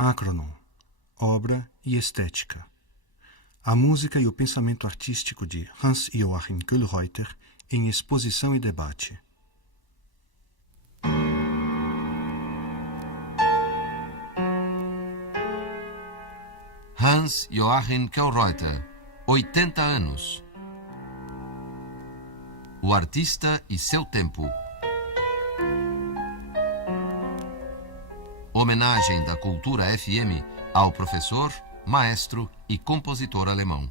Acronon, obra e estética. A música e o pensamento artístico de Hans Joachim Kölreuter em exposição e debate. Hans Joachim Kölreuter, 80 anos. O artista e seu tempo. Homenagem da Cultura FM ao professor, maestro e compositor alemão.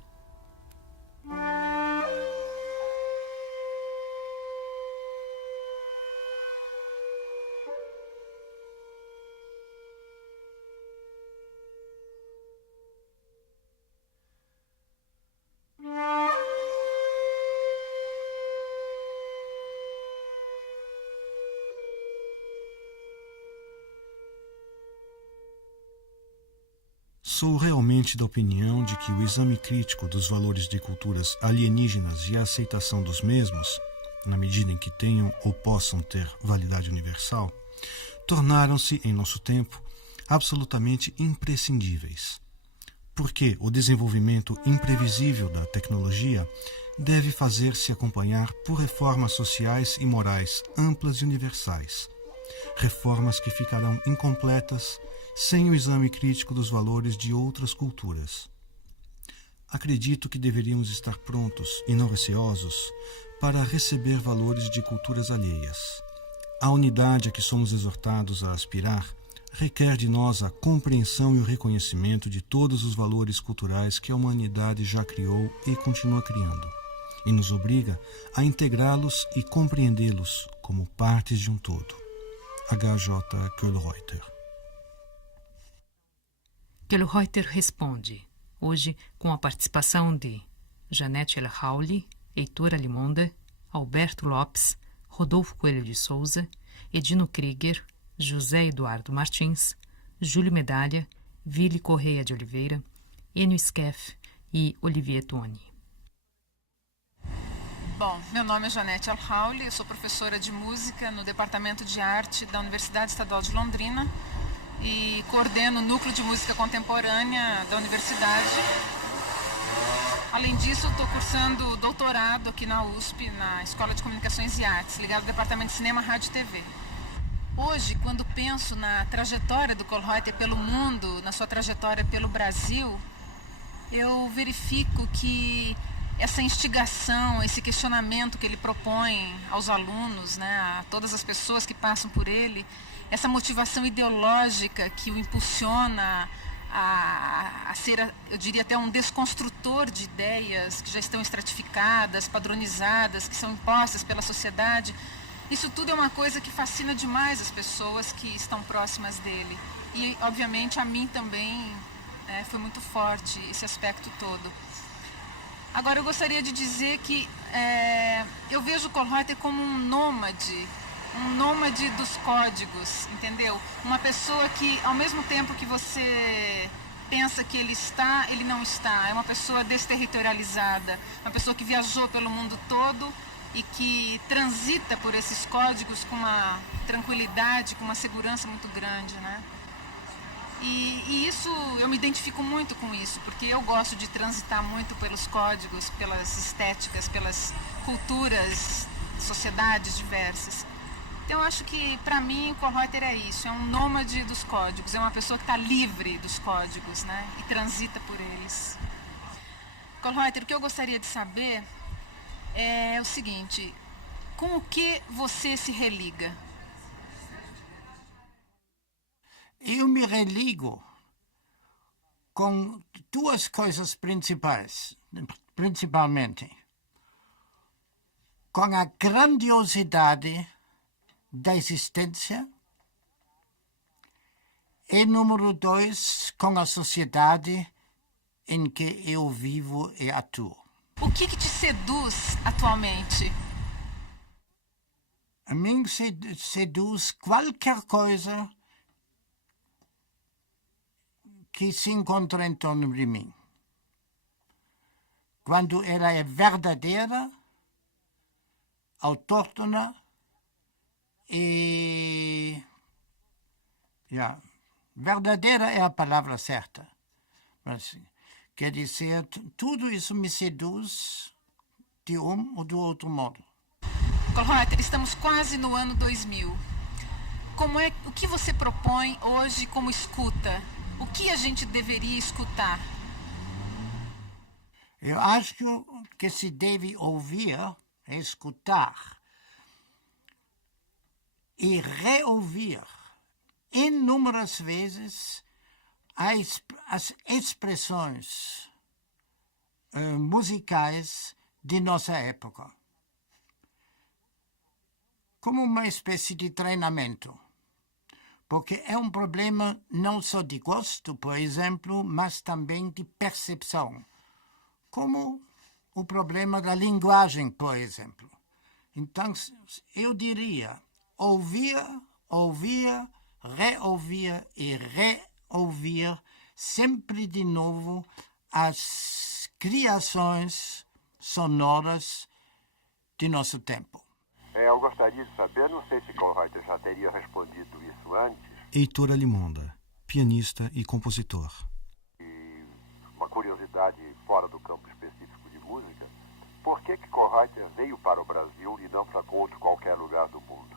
Sou realmente da opinião de que o exame crítico dos valores de culturas alienígenas e a aceitação dos mesmos, na medida em que tenham ou possam ter validade universal, tornaram-se, em nosso tempo, absolutamente imprescindíveis. Porque o desenvolvimento imprevisível da tecnologia deve fazer-se acompanhar por reformas sociais e morais amplas e universais, reformas que ficarão incompletas sem o exame crítico dos valores de outras culturas. Acredito que deveríamos estar prontos e não receosos para receber valores de culturas alheias. A unidade a que somos exortados a aspirar requer de nós a compreensão e o reconhecimento de todos os valores culturais que a humanidade já criou e continua criando, e nos obriga a integrá-los e compreendê-los como partes de um todo. H.J. Kölreuter. Kölreuter responde, hoje com a participação de Janete Elhaouli, Heitor Alimonda, Alberto Lopes, Rodolfo Coelho de Souza, Edino Krieger, José Eduardo Martins, Júlio Medalha, Vili Correia de Oliveira, Enio Skeff e Olivier Toni. Bom, meu nome é Janete Elhaouli, eu sou professora de música no Departamento de Arte da Universidade Estadual de Londrina e coordeno o Núcleo de Música Contemporânea da Universidade. Além disso, estou cursando doutorado aqui na USP, na Escola de Comunicações e Artes, ligado ao Departamento de Cinema, Rádio e TV. Hoje, quando penso na trajetória do Kölreuter pelo mundo, na sua trajetória pelo Brasil, eu verifico que essa instigação, esse questionamento que ele propõe aos alunos, né, a todas as pessoas que passam por ele, essa motivação ideológica que o impulsiona a ser, eu diria até um desconstrutor de ideias que já estão estratificadas, padronizadas, que são impostas pela sociedade, isso tudo é uma coisa que fascina demais as pessoas que estão próximas dele. E, obviamente, a mim também foi muito forte esse aspecto todo. Agora, eu gostaria de dizer que eu vejo o Kölreuter como um nômade dos códigos, entendeu? Uma pessoa que, ao mesmo tempo que você pensa que ele está, ele não está. É uma pessoa desterritorializada, uma pessoa que viajou pelo mundo todo e que transita por esses códigos com uma tranquilidade, com uma segurança muito grande, né? E isso, eu me identifico muito com isso, porque eu gosto de transitar muito pelos códigos, pelas estéticas, pelas culturas, sociedades diversas. Então, eu acho que, para mim, o Kölreuter é isso, é um nômade dos códigos, é uma pessoa que está livre dos códigos, né, e transita por eles. Kölreuter, o que eu gostaria de saber é o seguinte, com o que você se religa? Eu me religo com duas coisas principalmente. Com a grandiosidade da existência e, número 2, com a sociedade em que eu vivo e atuo. O que te seduz atualmente? A mim seduz qualquer coisa que se encontra em torno de mim. Quando ela é verdadeira, autóctona e Verdadeira é a palavra certa. Mas, quer dizer, tudo isso me seduz de um ou do outro modo. Kohlreuter, estamos quase no ano 2000. O que você propõe hoje como escuta? O que a gente deveria escutar? Eu acho que se deve ouvir, escutar e reouvir inúmeras vezes as expressões musicais de nossa época, como uma espécie de treinamento. Porque é um problema não só de gosto, por exemplo, mas também de percepção, como o problema da linguagem, por exemplo. Então, eu diria ouvir, reouvir e reouvir sempre de novo as criações sonoras de nosso tempo. Eu gostaria de saber, não sei se Kohlreuter já teria respondido isso antes. Heitor Alimonda, pianista e compositor. E uma curiosidade fora do campo específico de música, por que Kohlreuter veio para o Brasil e não para outro qualquer lugar do mundo?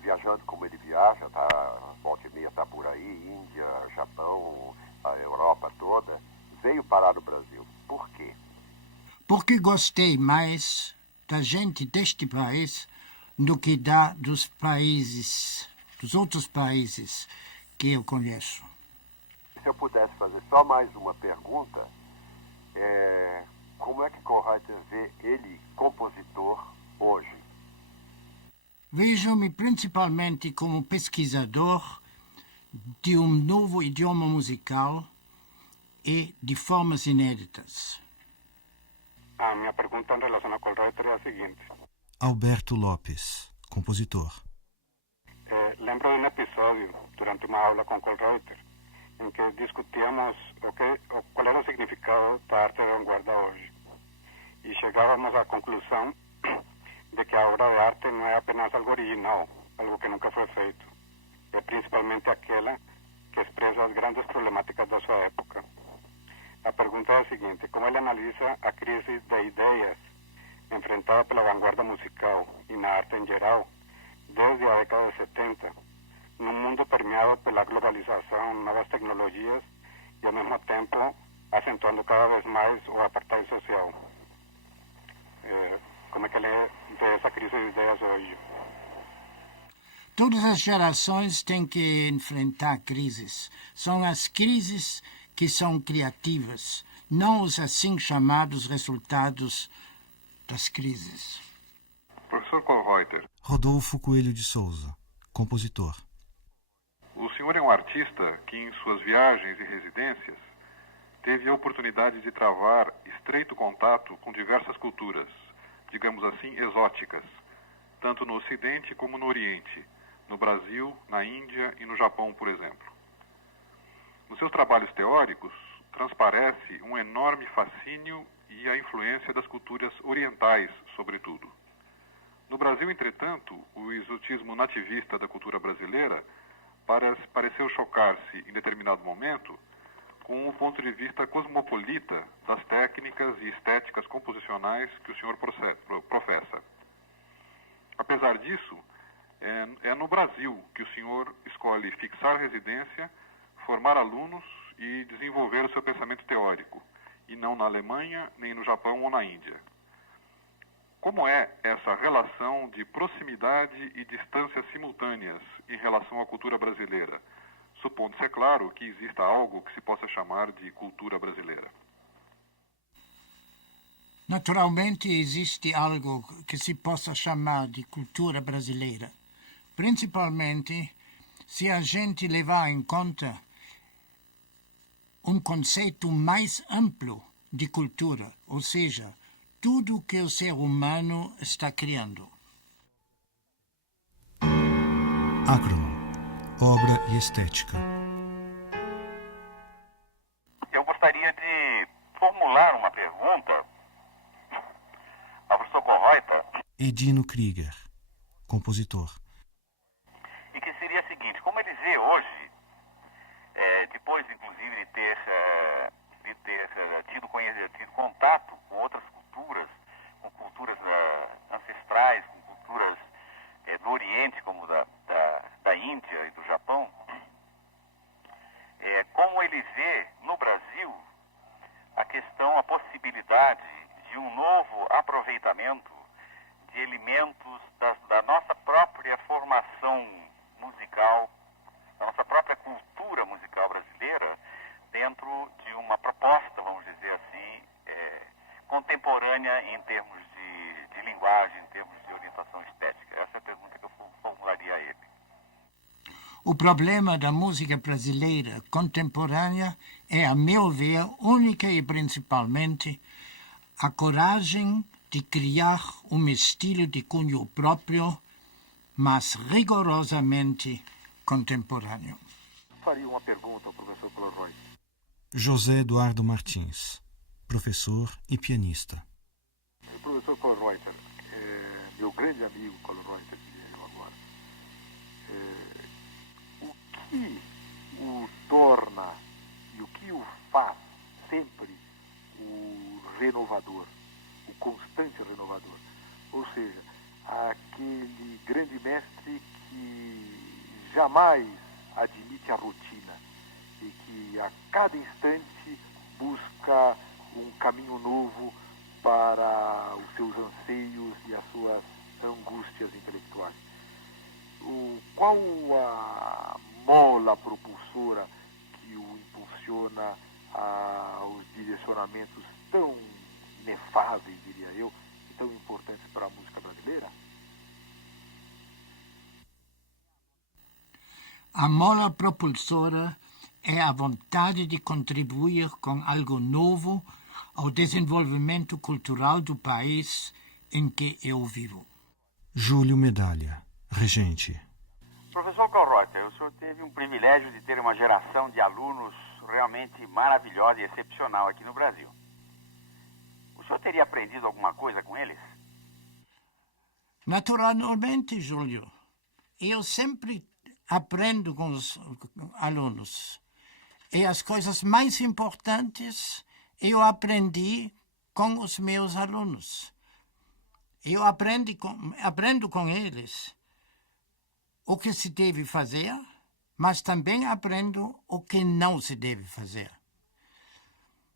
Viajando como ele viaja, volta e meia está por aí, Índia, Japão, a Europa toda, veio parar no Brasil. Por quê? Porque gostei mais da gente deste país do que dos outros países que eu conheço. Se eu pudesse fazer só mais uma pergunta, como é que Kohlreuter vê ele, compositor, hoje? Vejo-me principalmente como pesquisador de um novo idioma musical e de formas inéditas. A minha pergunta em relação a Kohlreuter é a seguinte. Alberto Lopes, compositor. Lembro de um episódio durante uma aula com Kohlreuter em que discutíamos qual era o significado da arte de vanguarda hoje. E chegávamos à conclusão de que a obra de arte não é apenas algo original, algo que nunca foi feito. É principalmente aquela que expressa as grandes problemáticas da sua época. A pergunta é a seguinte: como ele analisa a crise de ideias enfrentada pela vanguarda musical e na arte em geral desde a década de 70, num mundo permeado pela globalização, novas tecnologias e, ao mesmo tempo, acentuando cada vez mais o apartheid social. Como é que ele vê essa crise de ideias hoje? Todas as gerações têm que enfrentar crises. São as crises que são criativas, não os assim chamados resultados das crises. Professor Kohlreuter. Rodolfo Coelho de Souza, compositor. O senhor é um artista que, em suas viagens e residências, teve a oportunidade de travar estreito contato com diversas culturas, digamos assim, exóticas, tanto no Ocidente como no Oriente, no Brasil, na Índia e no Japão, por exemplo. Nos seus trabalhos teóricos, transparece um enorme fascínio e a influência das culturas orientais, sobretudo. No Brasil, entretanto, o exotismo nativista da cultura brasileira pareceu chocar-se, em determinado momento, com o ponto de vista cosmopolita das técnicas e estéticas composicionais que o senhor professa. Apesar disso, é no Brasil que o senhor escolhe fixar residência, formar alunos e desenvolver o seu pensamento teórico, e não na Alemanha, nem no Japão ou na Índia. Como é essa relação de proximidade e distância simultâneas em relação à cultura brasileira, supondo-se, é claro, que exista algo que se possa chamar de cultura brasileira? Naturalmente existe algo que se possa chamar de cultura brasileira, principalmente se a gente levar em conta um conceito mais amplo de cultura, ou seja, tudo que o ser humano está criando. Acronom, obra e estética. Eu gostaria de formular uma pergunta ao professor Kohlreuter. Edino Krieger, compositor. E que seria a seguinte: como ele vê hoje depois, inclusive, de ter tido contato com outras culturas, com culturas ancestrais, com culturas do Oriente, como da Índia e do Japão, como ele vê no Brasil a possibilidade de um novo aproveitamento de elementos da nossa própria formação musical, da nossa própria cultura musical brasileira, dentro de uma proposta, vamos dizer assim, contemporânea em termos de linguagem, em termos de orientação estética. Essa é a pergunta que eu formularia a ele. O problema da música brasileira contemporânea é, a meu ver, única e principalmente a coragem de criar um estilo de cunho próprio, mas rigorosamente contemporâneo. Faria uma pergunta ao professor Color. José Eduardo Martins, professor e pianista. Professor Color, meu grande amigo Color, diria eu agora, o que o torna e o que o faz sempre o renovador, o constante renovador? Ou seja, aquele grande mestre que jamais admite a rotina e que a cada instante busca um caminho novo para os seus anseios e as suas angústias intelectuais. Qual a mola propulsora que o impulsiona aos direcionamentos tão inefáveis, diria eu, e tão importantes para a música brasileira? A mola propulsora é a vontade de contribuir com algo novo ao desenvolvimento cultural do país em que eu vivo. Júlio Medalha, regente. Professor Colreuter, o senhor teve um privilégio de ter uma geração de alunos realmente maravilhosa e excepcional aqui no Brasil. O senhor teria aprendido alguma coisa com eles? Naturalmente, Júlio. Eu sempre aprendo com os alunos. E as coisas mais importantes eu aprendi com os meus alunos. Eu aprendo com eles o que se deve fazer, mas também aprendo o que não se deve fazer.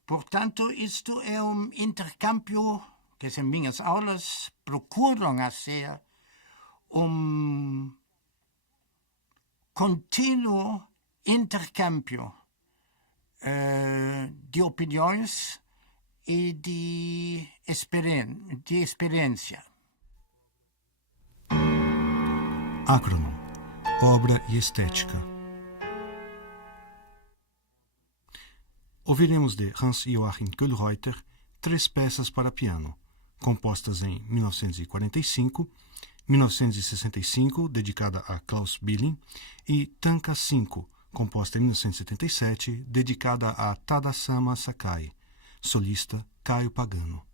Portanto, isto é um intercâmbio que as minhas aulas procuram ser um contínuo intercâmbio de opiniões e de experiência. Acronon, obra e estética. Ouviremos de Hans Joachim Kohlreuter 3 peças para piano, compostas em 1945, 1965, dedicada a Klaus Billing, e Tanka 5, composta em 1977, dedicada a Tadasama Sakai, solista Caio Pagano.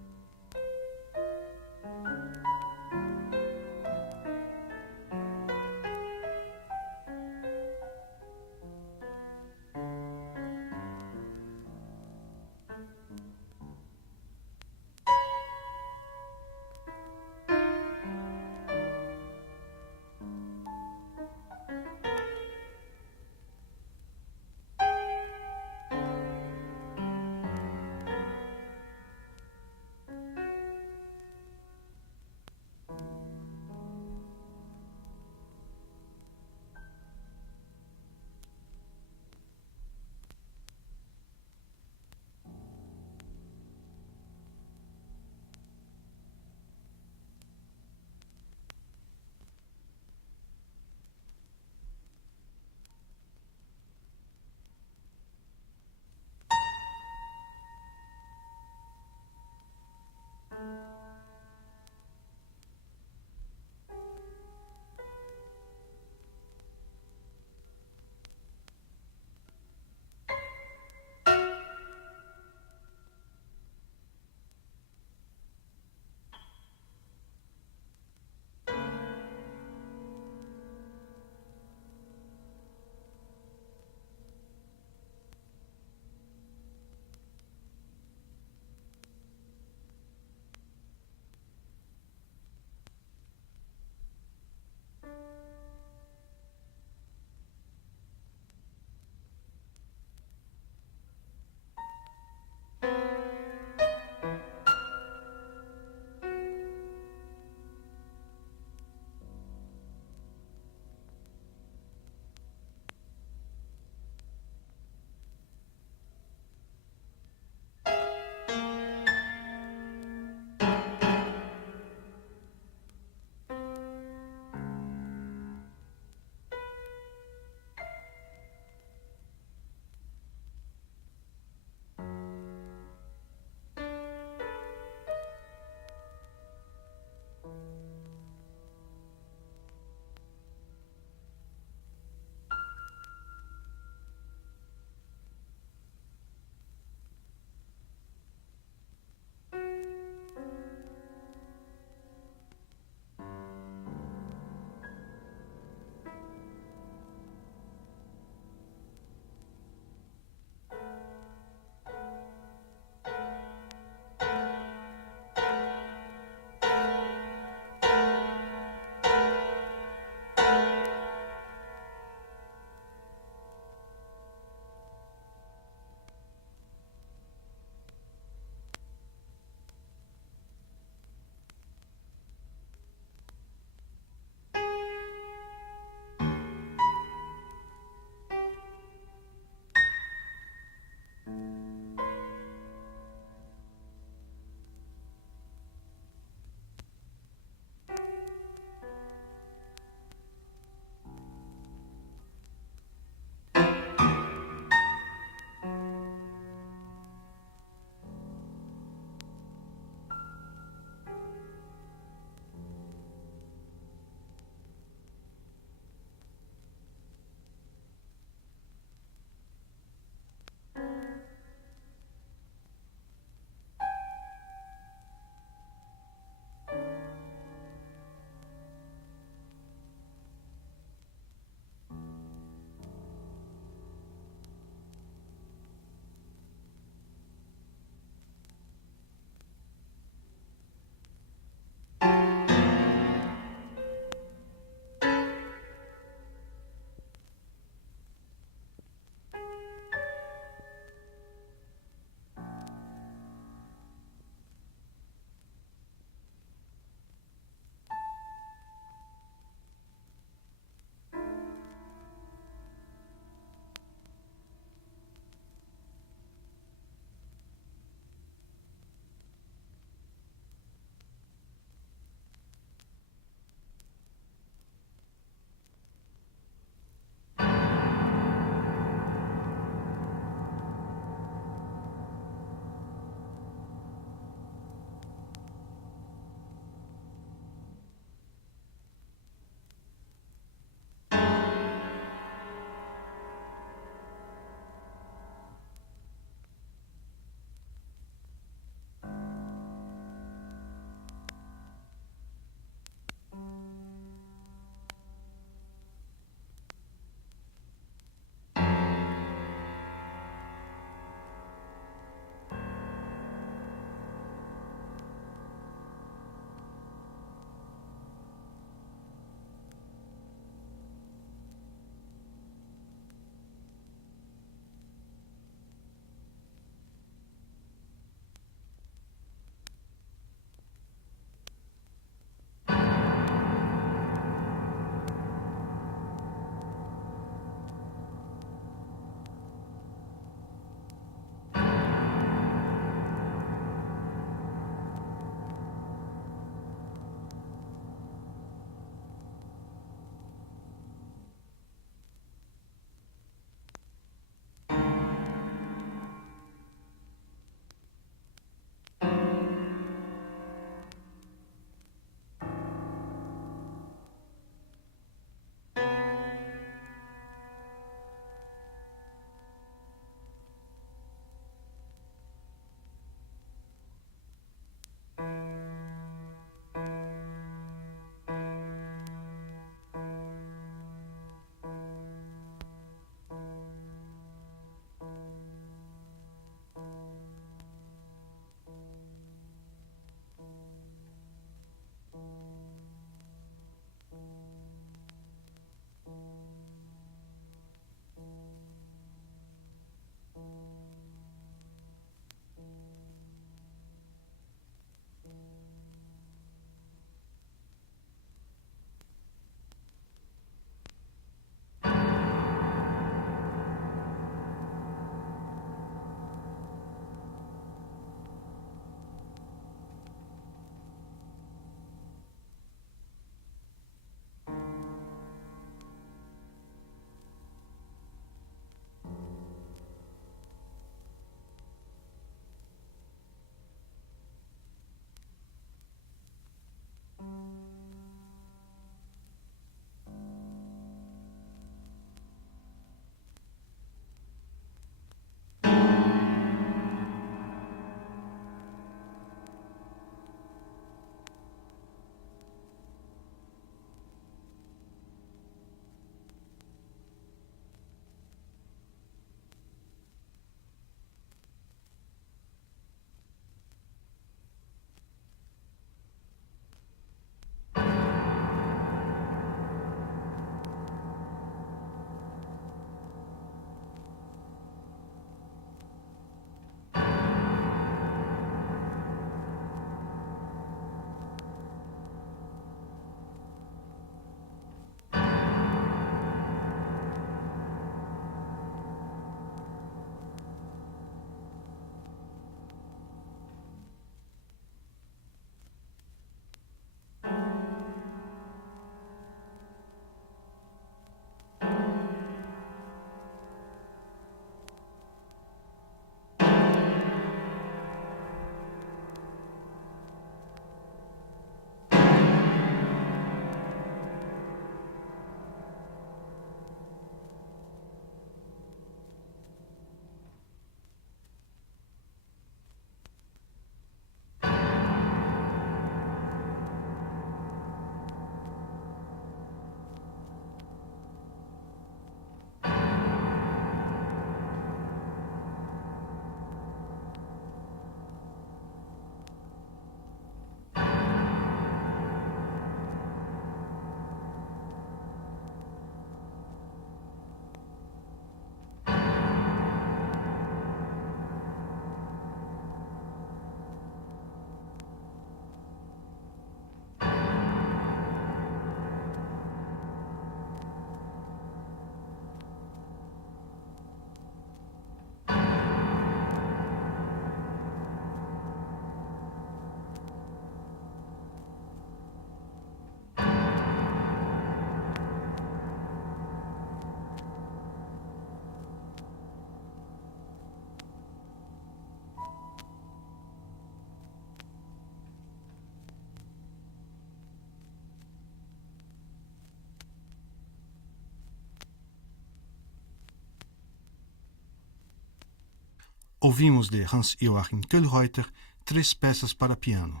Ouvimos de Hans-Joachim Köhlreuter 3 peças para piano.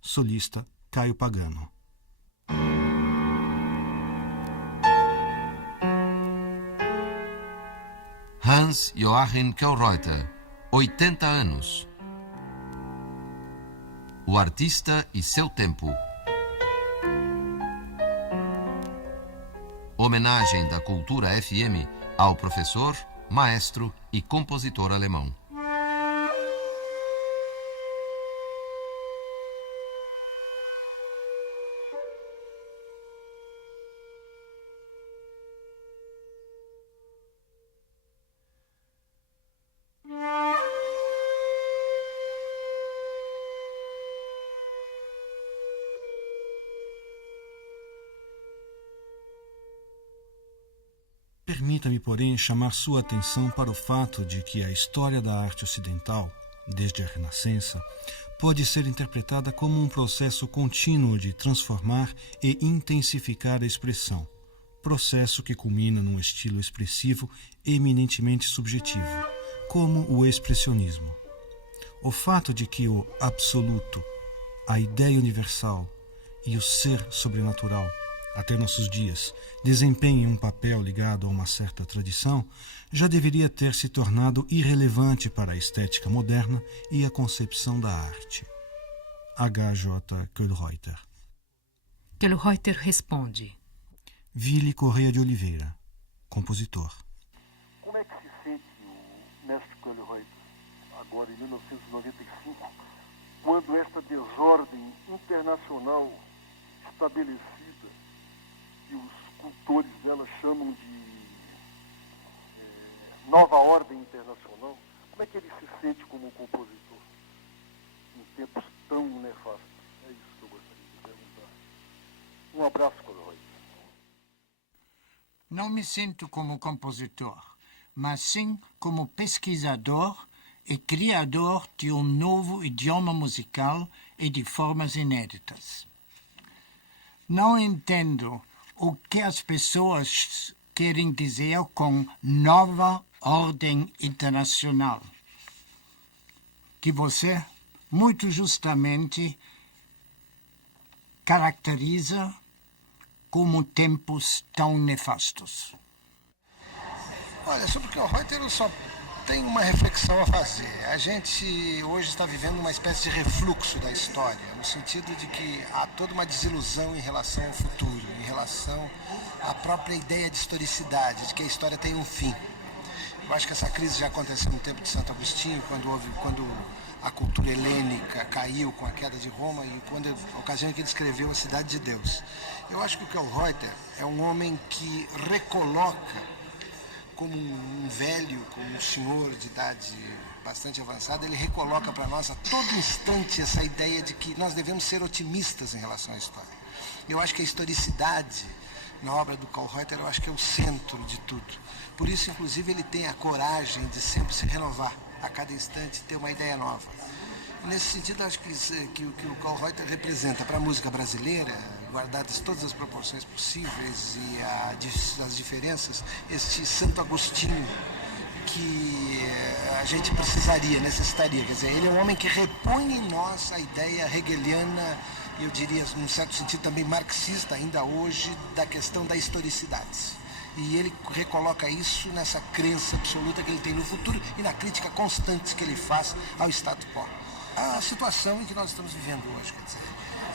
Solista Caio Pagano. Hans-Joachim Köhlreuter, 80 anos. O artista e seu tempo. Homenagem da Cultura FM ao professor, maestro e compositor alemão. Permita-me, porém, chamar sua atenção para o fato de que a história da arte ocidental, desde a Renascença, pode ser interpretada como um processo contínuo de transformar e intensificar a expressão, processo que culmina num estilo expressivo eminentemente subjetivo, como o expressionismo. O fato de que o absoluto, a ideia universal e o ser sobrenatural, até nossos dias, desempenhem um papel ligado a uma certa tradição, já deveria ter se tornado irrelevante para a estética moderna e a concepção da arte. H.J. Köhlreuter. Köhlreuter responde. Vili Correia de Oliveira, compositor. Como é que se sente o mestre Köhlreuter, agora em 1995, quando esta desordem internacional estabelecida, que os cultores dela chamam de nova ordem internacional, como é que ele se sente como compositor em tempos tão nefastos? É isso que eu gostaria de perguntar. Um abraço, Köhlreuter. Não me sinto como compositor, mas sim como pesquisador e criador de um novo idioma musical e de formas inéditas. Não entendo o que as pessoas querem dizer com nova ordem internacional, que você, muito justamente, caracteriza como tempos tão nefastos. Olha, sobre o Köhlreuter eu só tenho uma reflexão a fazer. A gente hoje está vivendo uma espécie de refluxo da história, no sentido de que há toda uma desilusão em relação ao futuro, em relação à própria ideia de historicidade, de que a história tem um fim. Eu acho que essa crise já aconteceu no tempo de Santo Agostinho, quando a cultura helênica caiu com a queda de Roma e quando a ocasião em que ele escreveu a Cidade de Deus. Eu acho que o Köhlreuter é um homem que recoloca como um velho, como um senhor de idade bastante avançada, ele recoloca para nós a todo instante essa ideia de que nós devemos ser otimistas em relação à história. Eu acho que a historicidade na obra do Köhlreuter, eu acho que é o centro de tudo. Por isso, inclusive, ele tem a coragem de sempre se renovar, a cada instante ter uma ideia nova. Nesse sentido, acho que o Köhlreuter representa para a música brasileira, guardadas todas as proporções possíveis e as diferenças, este Santo Agostinho que a gente necessitaria. Quer dizer, ele é um homem que repõe em nós a ideia hegeliana, eu diria, num certo sentido também marxista ainda hoje, da questão da historicidade. E ele recoloca isso nessa crença absoluta que ele tem no futuro e na crítica constante que ele faz ao status quo. A situação em que nós estamos vivendo hoje, quer dizer.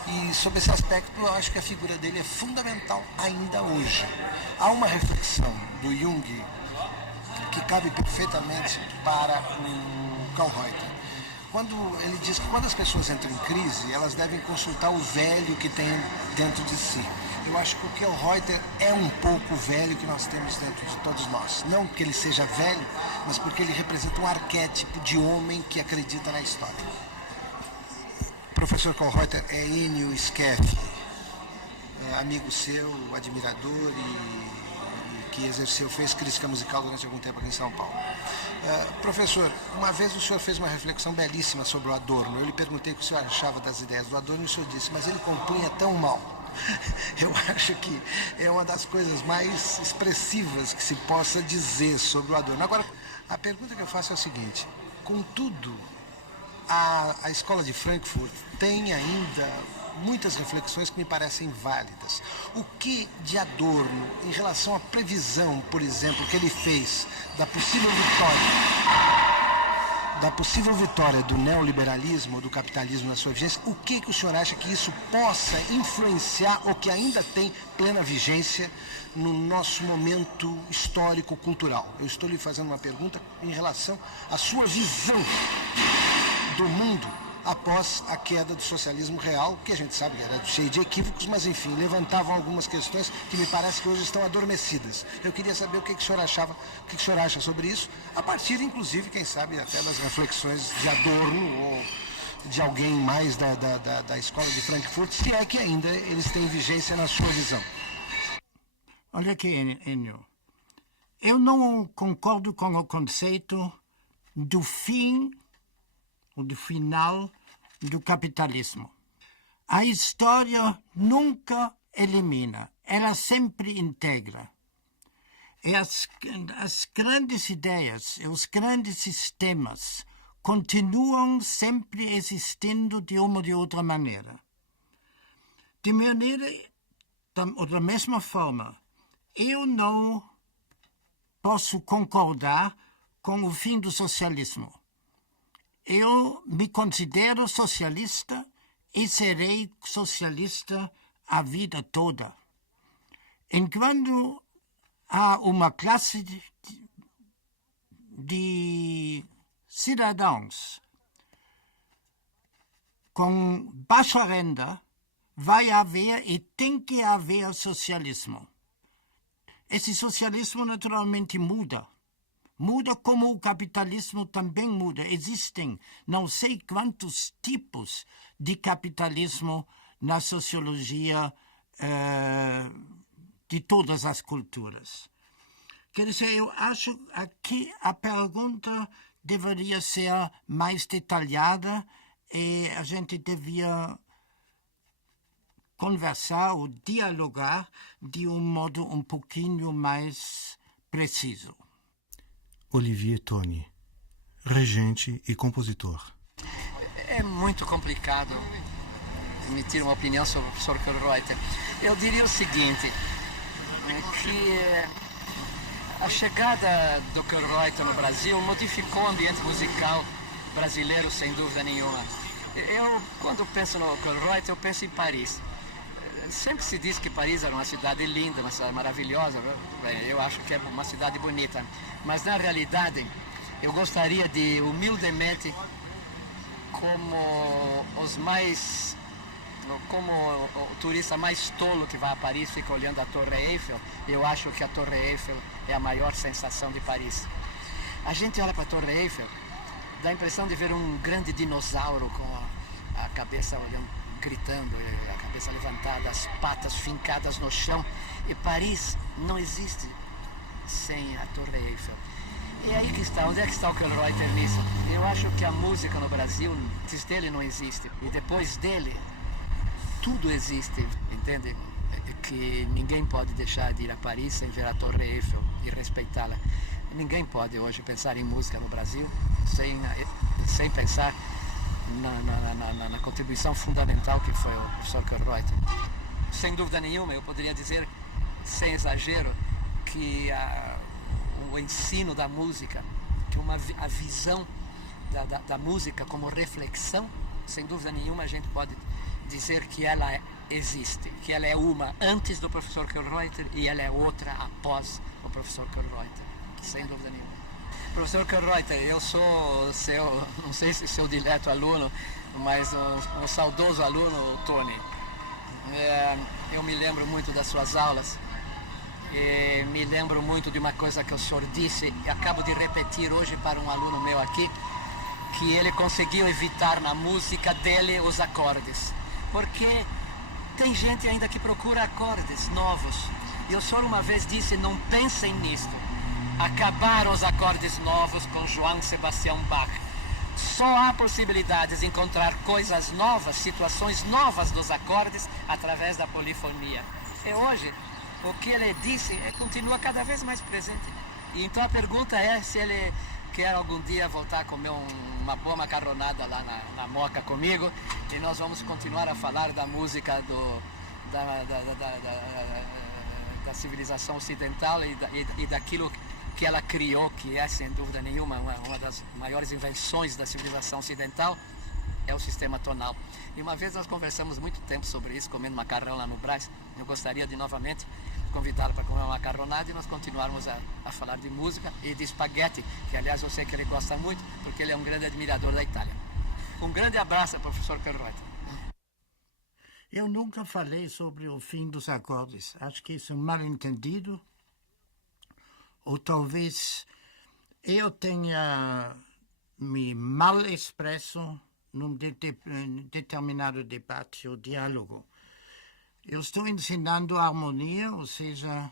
E sob esse aspecto, eu acho que a figura dele é fundamental ainda hoje. Há uma reflexão do Jung que cabe perfeitamente para o Köhlreuter. Quando ele diz que quando as pessoas entram em crise, elas devem consultar o velho que tem dentro de si. Eu acho que o Köhlreuter é um pouco o velho que nós temos dentro de todos nós. Não que ele seja velho, mas porque ele representa um arquétipo de homem que acredita na história. O professor Köhlreuter é Ennio Schieffi, amigo seu, admirador e que fez crítica musical durante algum tempo aqui em São Paulo. Professor, uma vez o senhor fez uma reflexão belíssima sobre o Adorno. Eu lhe perguntei o que o senhor achava das ideias do Adorno e o senhor disse, mas ele compunha tão mal. Eu acho que é uma das coisas mais expressivas que se possa dizer sobre o Adorno. Agora, a pergunta que eu faço é o seguinte, Contudo, a escola de Frankfurt tem ainda muitas reflexões que me parecem válidas. O que de Adorno, em relação à previsão, por exemplo, que ele fez da possível vitória do neoliberalismo, do capitalismo na sua vigência, o que o senhor acha que isso possa influenciar ou que ainda tem plena vigência no nosso momento histórico-cultural? Eu estou lhe fazendo uma pergunta em relação à sua visão do mundo após a queda do socialismo real, que a gente sabe que era cheio de equívocos, mas enfim, levantavam algumas questões que me parece que hoje estão adormecidas. Eu queria saber o que o senhor achava, o que o senhor acha sobre isso, a partir, inclusive, quem sabe, até das reflexões de Adorno ou de alguém mais da escola de Frankfurt, se é que ainda eles têm vigência na sua visão. Olha aqui, Ennio. Eu não concordo com o conceito do fim ou do final do capitalismo. A história nunca elimina, ela sempre integra. E as grandes ideias e os grandes sistemas continuam sempre existindo de uma ou de outra maneira. De maneira, ou da mesma forma, eu não posso concordar com o fim do socialismo. Eu me considero socialista e serei socialista a vida toda. Enquanto há uma classe de cidadãos com baixa renda, vai haver e tem que haver socialismo. Esse socialismo naturalmente muda. Muda como o capitalismo também muda. Existem não sei quantos tipos de capitalismo na sociologia de todas as culturas. Quer dizer, eu acho que a pergunta deveria ser mais detalhada e a gente devia conversar ou dialogar de um modo um pouquinho mais preciso. Olivier Toni, regente e compositor. É muito complicado emitir uma opinião sobre o professor Kohlreuter. Eu diria o seguinte, que a chegada do Kohlreuter no Brasil modificou o ambiente musical brasileiro, sem dúvida nenhuma. Eu, quando penso no Kohlreuter, eu penso em Paris. Sempre se diz que Paris era uma cidade linda, uma cidade maravilhosa. Eu acho que é uma cidade bonita. Mas, na realidade, eu gostaria de, humildemente, como o turista mais tolo que vai a Paris fica olhando a Torre Eiffel, eu acho que a Torre Eiffel é a maior sensação de Paris. A gente olha para a Torre Eiffel, dá a impressão de ver um grande dinossauro com a cabeça olhando, gritando, a cabeça levantada, as patas fincadas no chão. E Paris não existe sem a Torre Eiffel. E aí que está, onde é que está o Kohlreuter nisso? Eu acho que a música no Brasil, antes dele não existe. E depois dele, tudo existe, entende? Que ninguém pode deixar de ir a Paris sem ver a Torre Eiffel e respeitá-la. Ninguém pode hoje pensar em música no Brasil sem pensar na contribuição fundamental que foi o professor Kohlreuter. Sem dúvida nenhuma, eu poderia dizer, sem exagero, que o ensino da música, que a visão da música como reflexão, sem dúvida nenhuma a gente pode dizer que ela existe, que ela é uma antes do professor Kohlreuter e ela é outra após o professor Kohlreuter, sem dúvida nenhuma. Professor Kohlreuter, eu sou não sei se seu dileto aluno, mas um saudoso aluno, Toni. Eu me lembro muito das suas aulas. E me lembro muito de uma coisa que o senhor disse, e acabo de repetir hoje para um aluno meu aqui, que ele conseguiu evitar na música dele os acordes. Porque tem gente ainda que procura acordes novos. E o senhor uma vez disse, não pensem nisto. Acabaram os acordes novos com Johann Sebastian Bach. Só há possibilidades de encontrar coisas novas, situações novas dos acordes através da polifonia. E hoje, o que ele disse continua cada vez mais presente. E então a pergunta é se ele quer algum dia voltar a comer uma boa macarronada lá na Moca comigo, e nós vamos continuar a falar da música da civilização ocidental e daquilo que ela criou, que é, sem dúvida nenhuma, uma das maiores invenções da civilização ocidental, é o sistema tonal. E uma vez nós conversamos muito tempo sobre isso, comendo macarrão lá no Brás. Eu gostaria de novamente convidá-lo para comer uma macarronada e nós continuarmos a falar de música e de espaguete, que aliás eu sei que ele gosta muito, porque ele é um grande admirador da Itália. Um grande abraço, professor Kohlreuter. Eu nunca falei sobre o fim dos acordes. Acho que isso é um mal-entendido. Ou talvez eu tenha me mal expresso num determinado debate ou diálogo. Eu estou ensinando a harmonia, ou seja,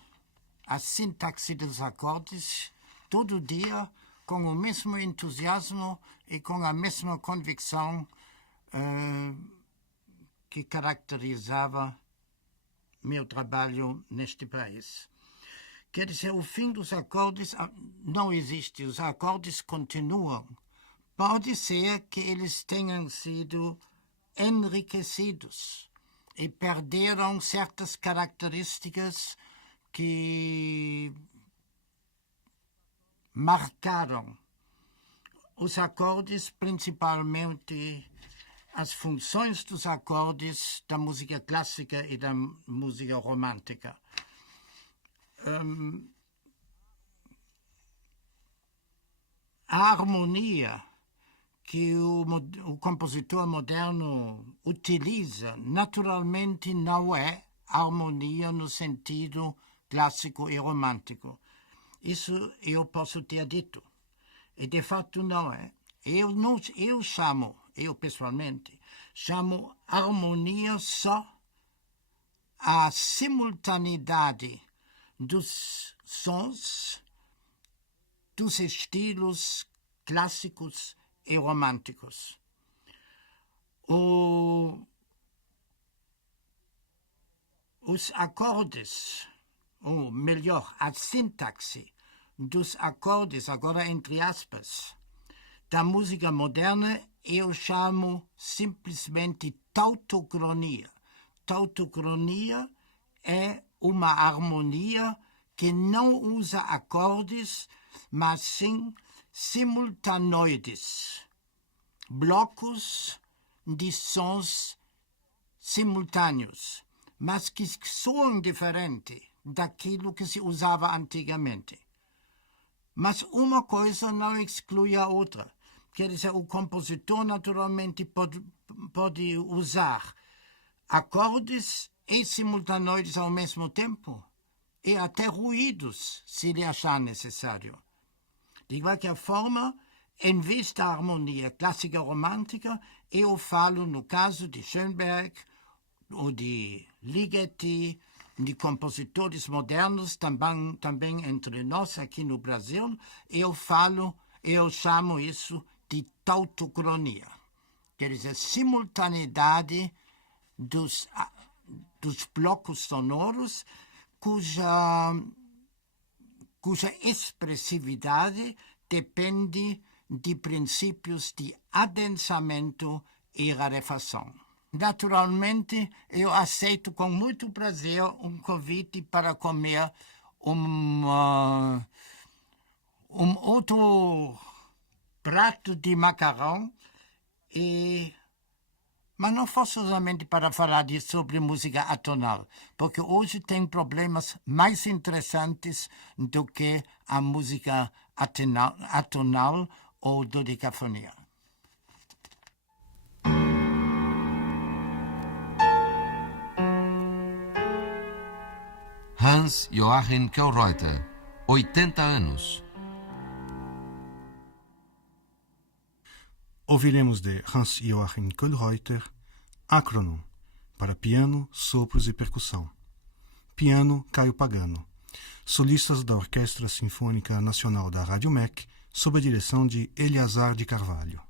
a sintaxe dos acordes, todo dia, com o mesmo entusiasmo e com a mesma convicção que caracterizava meu trabalho neste país. Quer dizer, o fim dos acordes não existe, os acordes continuam. Pode ser que eles tenham sido enriquecidos e perderam certas características que marcaram os acordes, principalmente as funções dos acordes da música clássica e da música romântica. A harmonia que o compositor moderno utiliza naturalmente não é harmonia no sentido clássico e romântico. Isso eu posso ter dito. E de fato não é. Eu pessoalmente chamo harmonia só a simultaneidade dos sons, dos estilos clássicos e românticos. Os acordes, ou melhor, a sintaxe dos acordes, agora entre aspas, da música moderna, eu chamo simplesmente tautocronia. Tautocronia é uma harmonia que não usa acordes, mas sim simultanoides, blocos de sons simultâneos, mas que soam diferente daquilo que se usava antigamente. Mas uma coisa não exclui a outra. Quer dizer, o compositor naturalmente pode usar acordes e simultanoides ao mesmo tempo, e até ruídos, se ele achar necessário. De qualquer forma, em vez da harmonia clássica romântica, eu falo no caso de Schoenberg, ou de Ligeti, de compositores modernos, também entre nós aqui no Brasil, eu chamo isso de tautocronia. Quer dizer, simultaneidade dos blocos sonoros cuja expressividade depende de princípios de adensamento e rarefação. Naturalmente, eu aceito com muito prazer um convite para comer um outro prato de macarrão, mas não forçosamente para falar sobre música atonal, porque hoje tem problemas mais interessantes do que a música atonal ou dodecafonia. Hans Joachim Kohlreuter, 80 anos. Ouviremos de Hans Joachim Kohlreuter, Acronon, para piano, sopros e percussão. Piano, Caio Pagano. Solistas da Orquestra Sinfônica Nacional da Rádio MEC, sob a direção de Eleazar de Carvalho.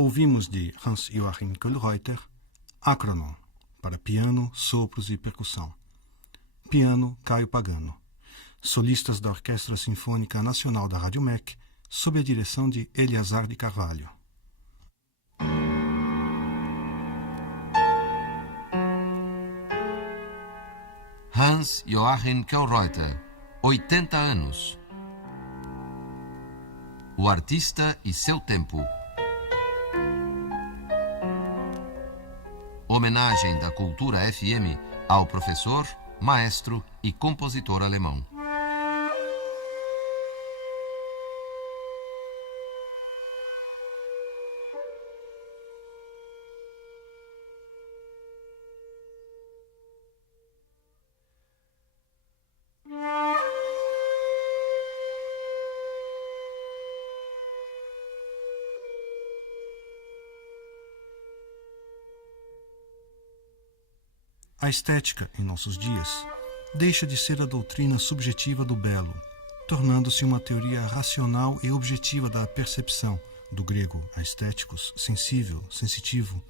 ouvimos de Hans-Joachim Kohlreuter, Acronon, para piano, sopros e percussão. Piano, Caio Pagano. Solistas da Orquestra Sinfônica Nacional da Rádio MEC, sob a direção de Eleazar de Carvalho. Hans-Joachim Kohlreuter, 80 anos. O artista e seu tempo. Homenagem da Cultura FM ao professor, maestro e compositor alemão. A estética, em nossos dias, deixa de ser a doutrina subjetiva do belo, tornando-se uma teoria racional e objetiva da percepção, do grego aestheticus, sensível, sensitivo,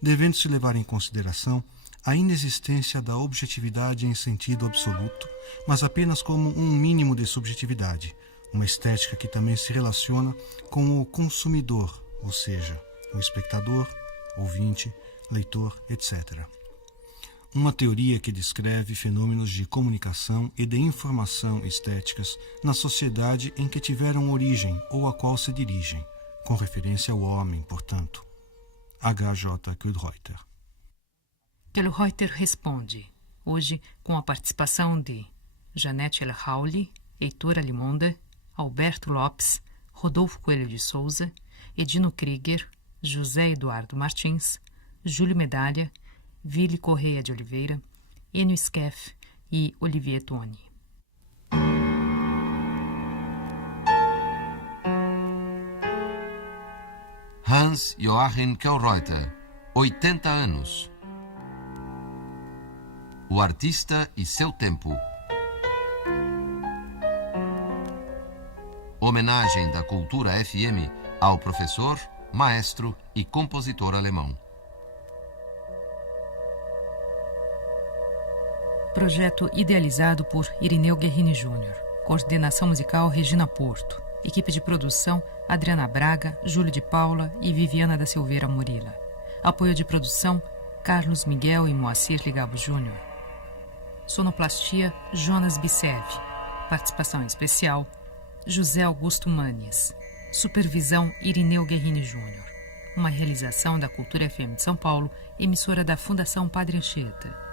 devendo-se levar em consideração a inexistência da objetividade em sentido absoluto, mas apenas como um mínimo de subjetividade, uma estética que também se relaciona com o consumidor, ou seja, o espectador, ouvinte, leitor, etc. Uma teoria que descreve fenômenos de comunicação e de informação estéticas na sociedade em que tiveram origem ou a qual se dirigem, com referência ao homem, portanto. H.J. Kohlreuter. Kohlreuter responde, hoje com a participação de Janete El-Haouli, Heitor Alimonda, Alberto Lopes, Rodolfo Coelho de Souza, Edino Krieger, José Eduardo Martins, Júlio Medalha, Vili Correia de Oliveira, Enio Skeff e Olivier Toni. Hans-Joachim Kohlreuter, 80 anos. O artista e seu tempo. Homenagem da Cultura FM ao professor, maestro e compositor alemão. Projeto idealizado por Irineu Guerrini Júnior. Coordenação musical Regina Porto. Equipe de produção Adriana Braga, Júlio de Paula e Viviana da Silveira Murila. Apoio de produção Carlos Miguel e Moacir Ligabo Júnior. Sonoplastia Jonas Bissev. Participação especial José Augusto Manes. Supervisão Irineu Guerrini Júnior. Uma realização da Cultura FM de São Paulo, emissora da Fundação Padre Anchieta.